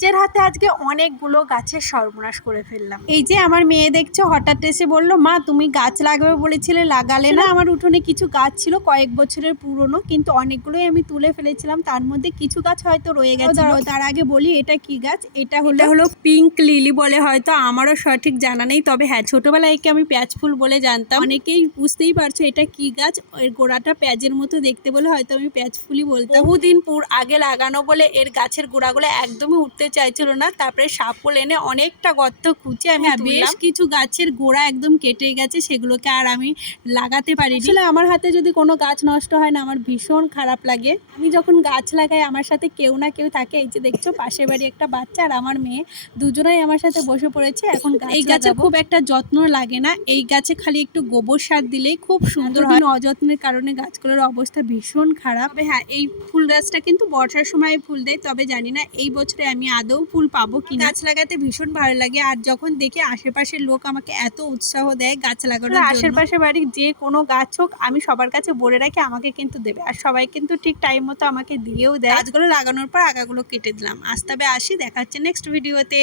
নিজের হাতে আজকে অনেকগুলো গাছের সর্বনাশ করে ফেললাম। এই যে আমার মেয়ে দেখছো হঠাৎ এসে বলল, মা তুমি গাছ লাগাবে বলেছিলে লাগালে না। আমার উঠোনে কিছু গাছ ছিল কয়েক বছরের পুরনো, কিন্তু অনেকগুলোই আমি তুলে ফেলেছিলাম, তার মধ্যে কিছু গাছ হয়তো রয়ে গেছে। তার আগে বলি এটা কি গাছ। এটা হলো পিঙ্ক লিলি বলে, হয়তো আমারও সঠিক জানা নেই, তবে হ্যাঁ ছোটবেলায় একে আমি পেঁয়াজ ফুল বলে জানতাম। অনেকেই বুঝতেই পারছো এটা কি গাছ। এর গোড়াটা পেঁয়াজের মতো দেখতে বলে হয়তো আমি পেঁয়াজ ফুলই বলতাম। বহুদিন আগে লাগানো বলে এর গাছের গোড়াগুলো একদমই উঠতে চাইছিল না। তারপরে সাপল এনে অনেকটা গর্ত খুঁজে আমি বেশ কিছু গাছের গোড়া একদম কেটে গেছে, সেগুলোকে আর আমি লাগাতে পারিনি। আসলে আমার হাতে যদি কোনো গাছ নষ্ট হয় না, আমার ভীষণ খারাপ লাগে। আমি যখন গাছ লাগাই আমার সাথে কেউ না কেউ থাকে। এই যে দেখছো পাশের বাড়ি একটা বাচ্চা আর আমার মেয়ে, দুজনাই আমার সাথে বসে পড়েছে। এখন এই গাছে খুব একটা যত্ন লাগে না, এই গাছে খালি একটু গোবর সার দিলেই খুব সুন্দর হয়। অযত্নের কারণে গাছগুলোর অবস্থা ভীষণ খারাপ। তবে হ্যাঁ এই ফুল গাছটা কিন্তু বর্ষার সময় ফুল দেয়, তবে জানি না এই বছরে আমি আদৌ ফুল পাবো কিনা। গাছ লাগাতে ভীষণ ভালো লাগে, আর যখন দেখি আশেপাশের লোক আমাকে এত উৎসাহ দেয় গাছ লাগানোর জন্য। আশেপাশে বাড়ির যে কোনো গাছ হোক আমি সবার কাছে বলে রাখি আমাকে কিন্তু দেবে, আর সবাই কিন্তু ঠিক টাইম মতো আমাকে দিয়েও দেয়। গাছগুলো লাগানোর পর আগাগুলো কেটে দিলাম। আজ তবে আসি, দেখা হচ্ছে নেক্সট ভিডিওতে।